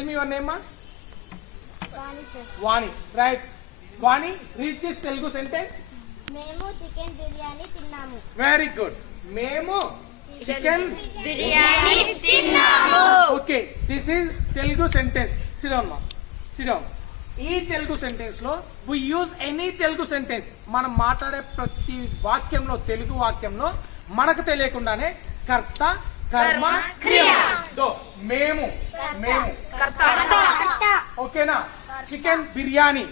Tell me your name, ma. Vani. Right. Vani, read this Telugu sentence. మేము చికెన్ బిర్యానీ తిన్నాము. Very good. మేము chicken బిర్యానీ తిన్నాము. Okay, this is Telugu sentence. Sit down, ma. Sit down. ఈ తెలుగు సెంటెన్స్ లో we use any Telugu సెంటెన్స్. మనం మాట్లాడే ప్రతి వాక్యంలో, తెలుగు వాక్యంలో మనకు తెలియకుండానే కర్త, కర్మ, క్రియ. మేము ఓకేనా. చికెన్ బిర్యానీ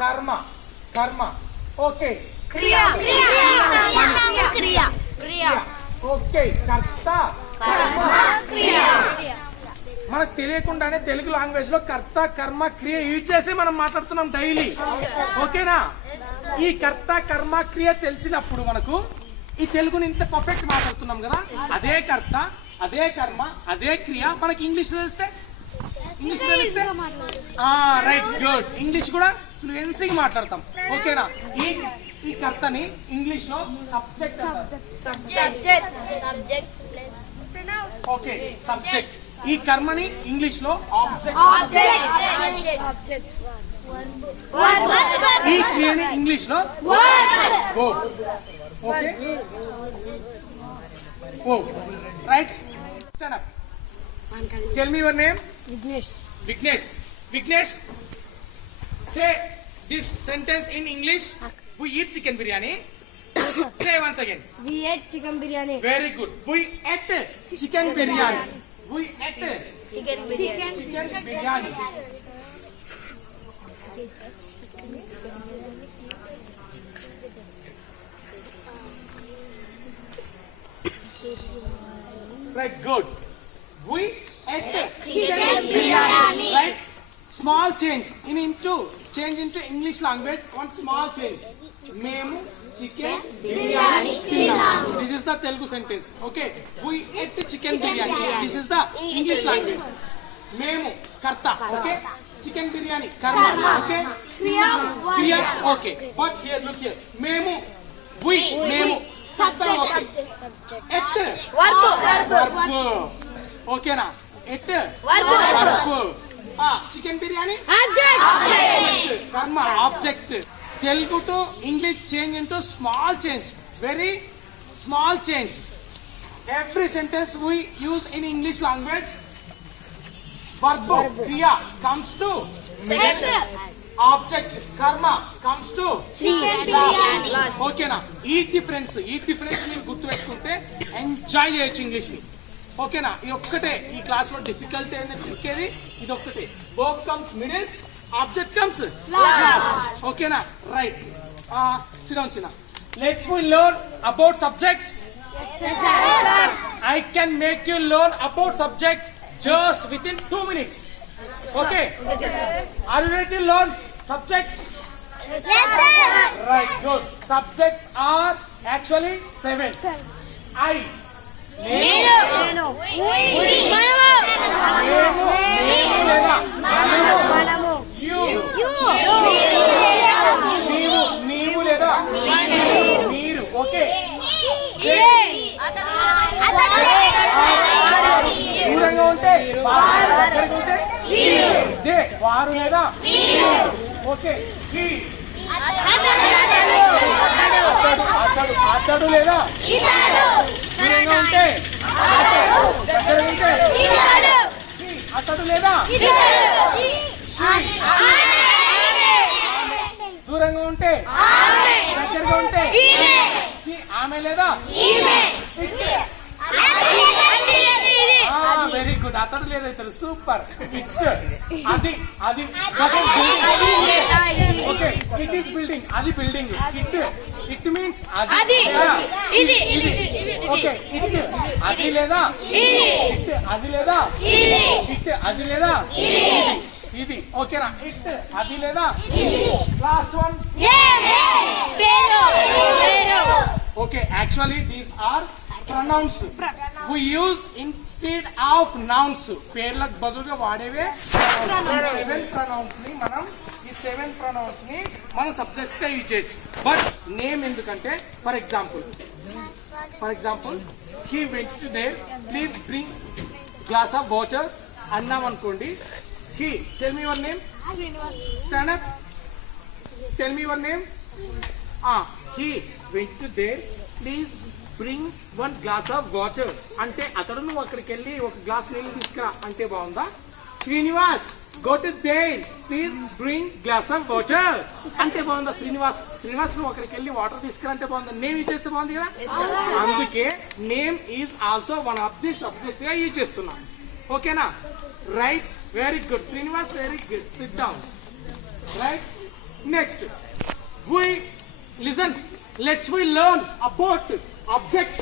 కర్మ ఓకే. ఓకే, కర్త, మనకు తెలియకుండానే తెలుగు లాంగ్వేజ్ లో కర్త, కర్మ, క్రియ యూజ్ చేసి మనం మాట్లాడుతున్నాం డైలీ. ఓకేనా. ఈ కర్త, కర్మ, క్రియ తెలిసినప్పుడు మనకు ఈ తెలుగుని ఇంత పర్ఫెక్ట్ మాట్లాడుతున్నాం కదా. అదే కర్త, అదే కర్మ, అదే క్రియ మనకి ఇంగ్లీష్ తెలిస్తే రైట్, గుడ్. ఇంగ్లీష్ కూడా ఫ్లూయెన్సీగా మాట్లాడతాం. ఓకేనా. ఈ కర్తని ఇంగ్లీష్ లో సబ్జెక్ట్ అంటారు. Okay, subject. ఈ కర్మని ఇంగ్లీష్ లో ఆబ్జెక్ట్. ఈ క్రియని ఇంగ్లీష్ లో verb. Okay, right. Stand up. Tell me your name. Vignesh. Say this sentence in English. We eat chicken biryani. Say once again. We ate chicken biryani. Very good. We ate chicken biryani. We ate Chicken biryani. Right, good. We ate chicken biryani. Right. Small change change into English language. One small change. Memu chicken biryani tinnamu. This is the Telugu sentence. Okay. We ate chicken biryani. This is the English language. Memu karta. Okay. Chicken biryani karma. Okay. Kriya. Okay. But here, look here. Memu. Memu. Subject. Okay. Ate. Verb. Okay na. Ate. Verb. Chicken biryani. Object. Karma. Object. Telugu to English change into small change. Very small change. Every sentence we use in English language, verb, kriya comes to second. Object, karma comes to last. Okay na. ఈ డిఫరెన్స్ మీరు గుర్తు పెట్టుకుంటే ఎంజాయ్ చేయొచ్చు ఇంగ్లీష్ ని. ఓకేనా. ఈ ఒక్కటే ఈ క్లాస్ లో డిఫికల్టీ అనేది ఎక్కేది ఇది ఒక్కటే. Verb comes middles, object comes last. Okay na. Right. Sit down, China. Let's we learn about subject. Yes, sir. I can make you learn about subject just within 2 minutes. Okay. Yes, sir. Are you ready to learn subject? Yes, sir. Right. Good. Subjects are actually 7. I. నేను నీవు లేదా మీరు. ఓకే. దూరంగా ఉంటే దగ్గరగా ఉంటే దే, వారు లేదా ఓకే. అతడు లేదా దూరంగా ఉంటే దగ్గరగా ఉంటే అతడు లేదా దూరంగా ఉంటే దగ్గరగా ఉంటే ఆమె లేదా. Very good. అతడు లేదా ఇతడు. సూపర్. అది ఓకే. It is building. అది బిల్డింగ్. ఇట్ మీన్స్ అది. ఓకే. ఇట్ అది లేదా ఇట్ అది లేదా అది లేదా ఇది. ఓకేనా. ఇట్ అది లేదా. Last one. Okay. Actually these are pronouns we use instead of nouns. పేర్లకు బదులుగా వాడేవే pronouns ని మనం ఈ 7 pronouns ని మన సబ్జెక్ట్స్ గా యూజ్ చేయొచ్చు. బట్ నేమ్ ఎందుకంటే for example he went to there, please bring glass of water. అన్నాం అనుకోండి. He, tell me your name. Stand up. Tell me your name. He went there, please bring 1 glass of water అంటే అతడు నువ్వు అక్కడికి వెళ్ళి ఒక గ్లాస్ నీళ్ళు తీసుకురా అంటే బాగుందా? Srinivas go to their, please bring glass of water అంటే బాగుందా? శ్రీనివాస్ నువ్వు అక్కడికి వెళ్ళి వాటర్ తీసుకురా అంటే బాగుందా? నేమ్ యూజ్ చేస్తే బాగుంది కదా. అందుకే name is also one of the subject గా యూజ్ చేస్తున్నా. ఓకేనా? Right, very good Srinivas, very good. SIT down. Right, next we listen, let's we learn about object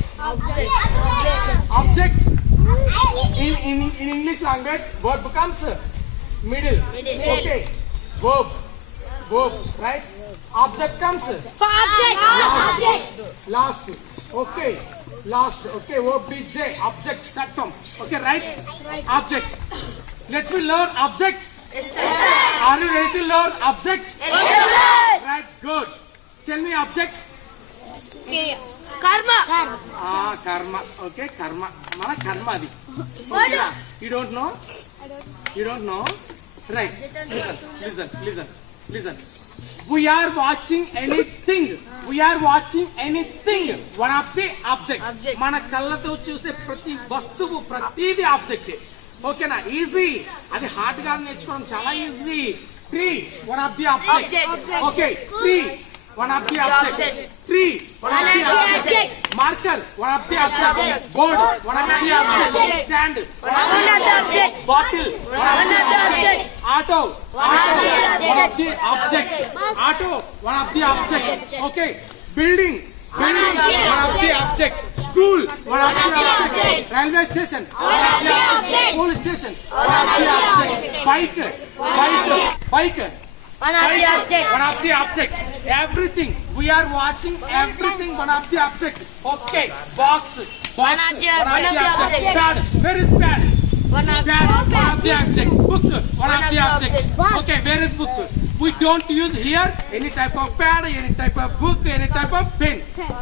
in English language. Verb comes middle. Okay, verb, right? Object comes last. Okay, verb is J, object satam. Okay, right? Object. Let's we learn object. Yes, sir. Are you ready to learn object? Yes, sir. Right, good. Tell me object. Karma. Karma. Okay, karma. Mana karma adi. Okay, na? You don't know? You don't know? Right. Listen. We are watching anything. One of the object. Mana kallato chuse prati vastuvu pratidi object. ఓకేనా? ఈజీ. అది హార్డ్ గా నేర్చుకోవడం చాలా easy. Tree, one of the object. Okay, tree, one of the object. Tree, one of the object. Marker, one of the object. Board, one of the object. Stand, one of the object. Bottle, one of the object. Auto, one of the object. Auto, one of the object. Okay, building, one of the object. School, one of the object. Railway station, one of the object. Police station, one of the object. Bike, One of the object. one of the object. Everything, we are watching everything, one of the object. Okay, box, One of the object. Pad, where is pad? One of the Pad, one of the object. object. Book, one of the object. Box. Okay, where is book? We don't use here any type of pad, any type of book, any type of pen.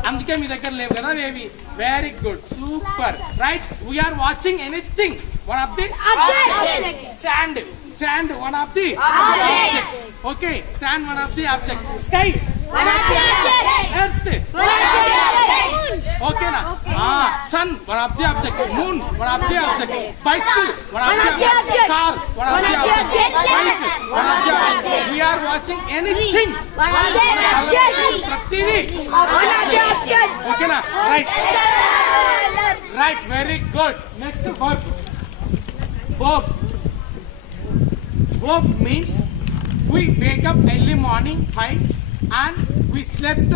అందుకే మీ దగ్గర లేవు కదా వేవి. Very good, super. Right, we are watching anything, one of the Object. Sand one of the object. Okay, sand one of the object. Sky, One of the object. Earth. One of the object. ఓకేనా? Sun one of the object. Moon one of the object. Bicycle one of the object. Car one of the object. Bike one of the object. We are watching anything, One of the object. ప్రతిదీ. One of the object. ఓకేనా? Right, very good. Next verb. Verb means we wake up early morning 5 and we slept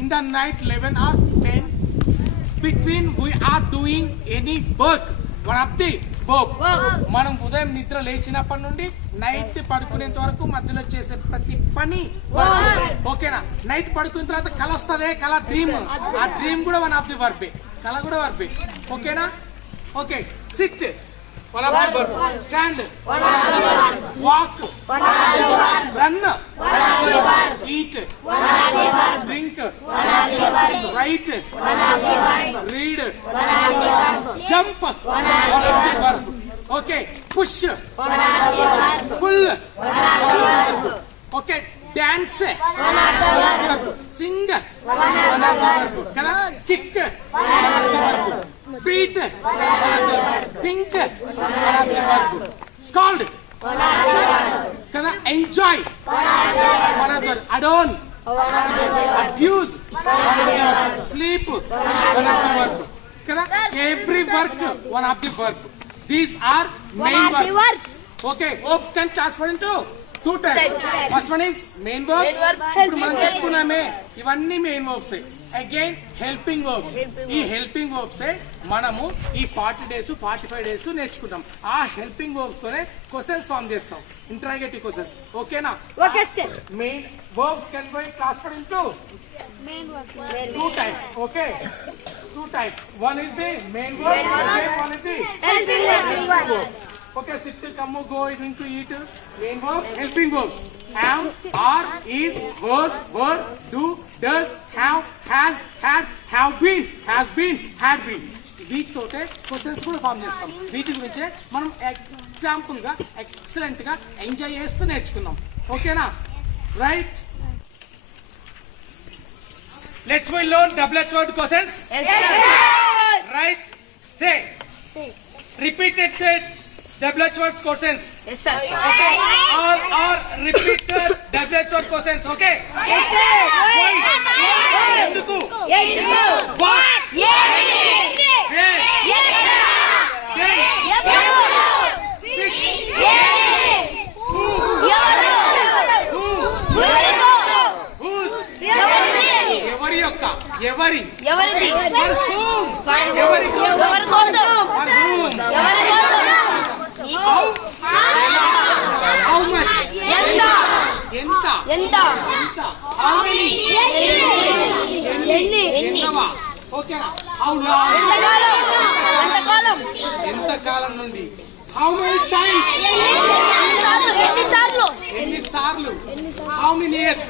in the night 11 or 10. Between we are doing any work, one of the verb. మనం ఉదయం నిద్ర లేచినప్పటి నుండి నైట్ పడుకునేంత వరకు మధ్యలో చేసే ప్రతి పని verb. ఓకేనా? నైట్ పడుకున్న తర్వాత కల వస్తుంది, కల డ్రీమ్. ఆ డ్రీమ్ కూడా వన్ ఆఫ్ ది వర్బే, కల కూడా వర్బే. ఓకేనా? Okay, SIT, one of the verb. Stand, one of the verb. Walk, one of the verb. Run, one of the verb. Eat, one of the verb. Drink, one of the verb. Write, one of the verb. Read, one of the verb. Jump, one of the verb. Okay, push, one of the verb. Pull, one of the verb. Okay, dance, one of the verb. Sing, one of the verb. Kada? Kick, one of the verb. Beat, one of the verb. Pinch, one of the verb. Scold, one of the verb. Kada? Enjoy, one of the verb. One of the verb. Adorn, one of the verb. Abuse, one of the verb. Sleep, one of the verb. Kada? Every work, one of the verb. These are main verbs. Okay, verbs can transfer into two types. First one is main verbs. ఇప్పుడు మనం చెప్పుకున్నామే ఇవన్నీ main verbs. Again helping verbs. ఈ helping verbs మనము ఈ 40 days 45 days నేర్చుకుంటాం. ఆ helping verbs తోనే క్వశ్చన్స్ ఫార్మ్ చేస్తాం, ఇంటరాగేటివ్ క్వశ్చన్స్. ఓకేనా? Okay, sir. Main verbs can be transferred into two types. Okay, two types. One is the main verb, second one is the Helping verb. okay, sit, come, go, drink, eat. Main verbs, helping verbs. Am, are, is, was, were, do, does, have, has, had, have been, had been. వీటితోటే questions కూడా form చేస్తాం. వీటి గురించే మనం ఎగ్జాంపుల్గా ఎక్సలెంట్గా ఎంజాయ్ చేస్తూ నేర్చుకుందాం. ఓకేనా? Right, let's we learn double word questions. Right, say repeated said double word questions. Yes, sir. Okay, all are repeated double word questions. Okay, Yes, sir. why enduku Yes, sir. what Yes, where yes, when yes, which who, whose ఎవరి యొక్క ఎవరిది for whom ఎవరి కోసం ఎవరి కోసం for whom ఎవరి కోసం how how much ఎంత ఎంత ఎంత ఎంత how many ఎన్ని ఎన్నవా ఓకేనా how long ఎంతకాలం ఎంతకాలం నుండి how many times ఎన్నిసార్లు ఎన్నిసార్లు how many years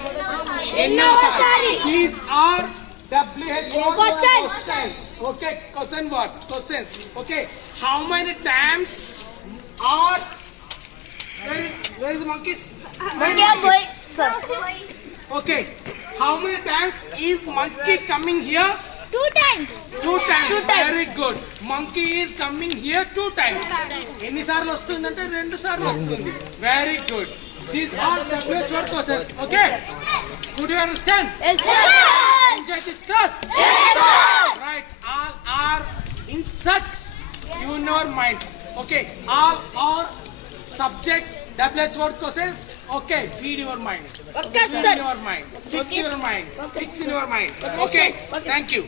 ఎన్నోసార్లు these are WHO Questions. questions. Okay, question words, questions. Okay, how many times are where is the monkeys? Sir. Okay, how many times is monkey coming here? 2 times. Two times. Two times. Very good. Monkey is coming here 2 times. ఎన్నిసార్లు వస్తుందంటే 2 సార్లు వస్తుంది. Very good. These are WHO questions. Okay. Could you understand? Yes, sir. Enjoy this class. Yes, sir. Right. All are in such in your minds. Okay. All are subjects WHO questions. Okay. Feed your mind. Okay, Feed sir. your mind. Fix your mind. Fix in your mind. Okay. Thank you.